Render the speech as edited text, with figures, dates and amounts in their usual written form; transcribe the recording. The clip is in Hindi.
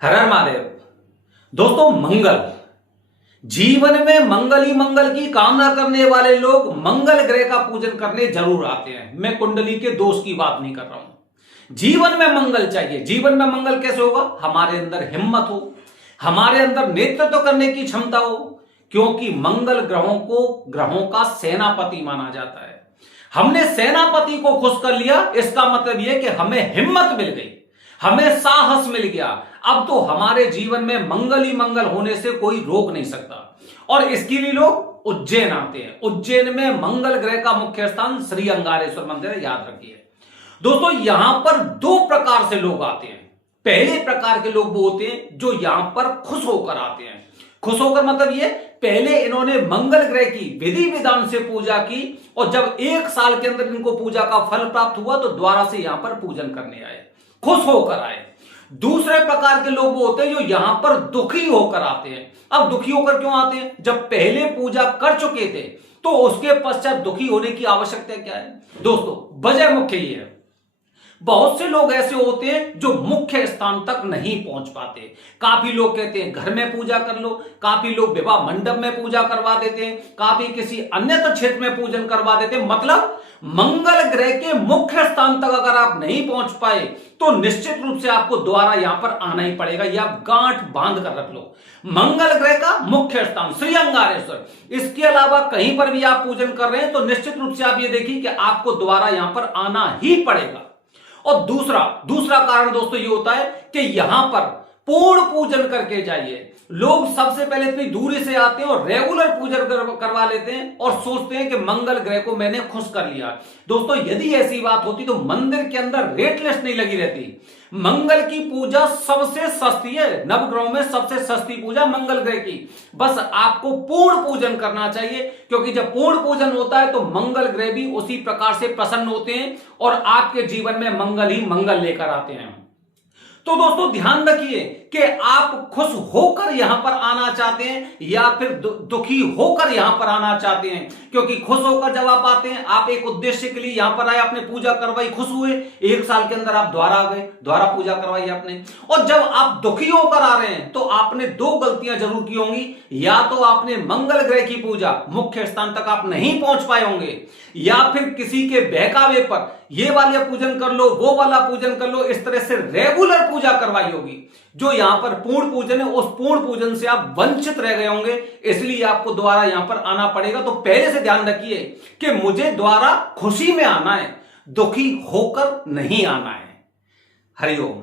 हर हर महादेव। दोस्तों, मंगल जीवन में मंगल ही मंगल की कामना करने वाले लोग मंगल ग्रह का पूजन करने जरूर आते हैं। मैं कुंडली के दोष की बात नहीं कर रहा हूं। जीवन में मंगल चाहिए। जीवन में मंगल कैसे होगा? हमारे अंदर हिम्मत हो, हमारे अंदर नेतृत्व करने की क्षमता हो, क्योंकि मंगल ग्रहों का सेनापति माना जाता है। हमने सेनापति को खुश कर लिया, इसका मतलब यह कि हमें हिम्मत मिल गई, हमें साहस मिल गया। अब तो हमारे जीवन में मंगल ही मंगल होने से कोई रोक नहीं सकता। और इसके लिए लोग उज्जैन आते हैं। उज्जैन में मंगल ग्रह का मुख्य स्थान श्री अंगारेश्वर मंदिर है, याद रखिए। दोस्तों, यहां पर दो प्रकार से लोग आते हैं। पहले प्रकार के लोग वो होते हैं जो यहां पर खुश होकर आते हैं। खुश होकर मतलब ये, पहले इन्होंने मंगल ग्रह की विधि विधान से पूजा की और जब 1 साल के अंदर इनको पूजा का फल प्राप्त हुआ तो दोबारा से यहां पर पूजन करने आए, खुश होकर आए। दूसरे प्रकार के लोग वो होते हैं जो यहां पर दुखी होकर आते हैं। अब दुखी होकर क्यों आते हैं? जब पहले पूजा कर चुके थे तो उसके पश्चात दुखी होने की आवश्यकता क्या है? दोस्तों, वजह मुख्य ये है, बहुत से लोग ऐसे होते हैं जो मुख्य स्थान तक नहीं पहुंच पाते। काफी लोग कहते हैं घर में पूजा कर लो, काफी लोग विवाह मंडप में पूजा करवा देते हैं, काफी किसी अन्य क्षेत्र में पूजन करवा देते हैं। मतलब मंगल ग्रह के मुख्य स्थान तक अगर आप नहीं पहुंच पाए तो निश्चित रूप से आपको दोबारा यहां पर आना ही पड़ेगा। यह आप गांठ बांध कर रख लो। मंगल ग्रह का मुख्य स्थान श्री अंगारेश्वर, इसके अलावा कहीं पर भी आप पूजन कर रहे हैं तो निश्चित रूप से आप ये देखिए कि आपको दोबारा यहां पर आना ही पड़ेगा। और दूसरा कारण दोस्तों ये होता है कि यहां पर पूर्ण पूजन करके जाइए। लोग सबसे पहले इतनी दूरी से आते हैं और रेगुलर पूजन करवा लेते हैं और सोचते हैं कि मंगल ग्रह को मैंने खुश कर लिया। दोस्तों, यदि ऐसी बात होती तो मंदिर के अंदर रेट लिस्ट नहीं लगी रहती। मंगल की पूजा सबसे सस्ती है, नवग्रहों में सबसे सस्ती पूजा मंगल ग्रह की। बस आपको पूर्ण पूजन करना चाहिए, क्योंकि जब पूर्ण पूजन होता है तो मंगल ग्रह भी उसी प्रकार से प्रसन्न होते हैं और आपके जीवन में मंगल ही मंगल लेकर आते हैं। तो दोस्तों, ध्यान रखिए कि आप खुश होकर यहां पर आना चाहते हैं या फिर दुखी होकर यहां पर आना चाहते हैं। क्योंकि खुश होकर जब आप आते हैं, आप एक उद्देश्य के लिए यहां पर आए, आपने पूजा करवाई, खुश हुए, 1 साल के अंदर आप द्वारा आ गए, द्वारा पूजा करवाई आपने। और जब आप दुखी होकर आ रहे हैं तो आपने 2 गलतियां जरूर की होंगी। या तो आपने मंगल ग्रह की पूजा मुख्य स्थान तक आप नहीं पहुंच पाए होंगे, या फिर किसी के बहकावे पर ये वाला पूजन कर लो, वो वाला पूजन कर लो, इस तरह से रेगुलर पूजा करवाई होगी। जो यहां पर पूर्ण पूजन है, उस पूर्ण पूजन से आप वंचित रह गए होंगे, इसलिए आपको दोबारा यहां पर आना पड़ेगा। तो पहले से ध्यान रखिए कि मुझे दोबारा खुशी में आना है, दुखी होकर नहीं आना है। हरिओम।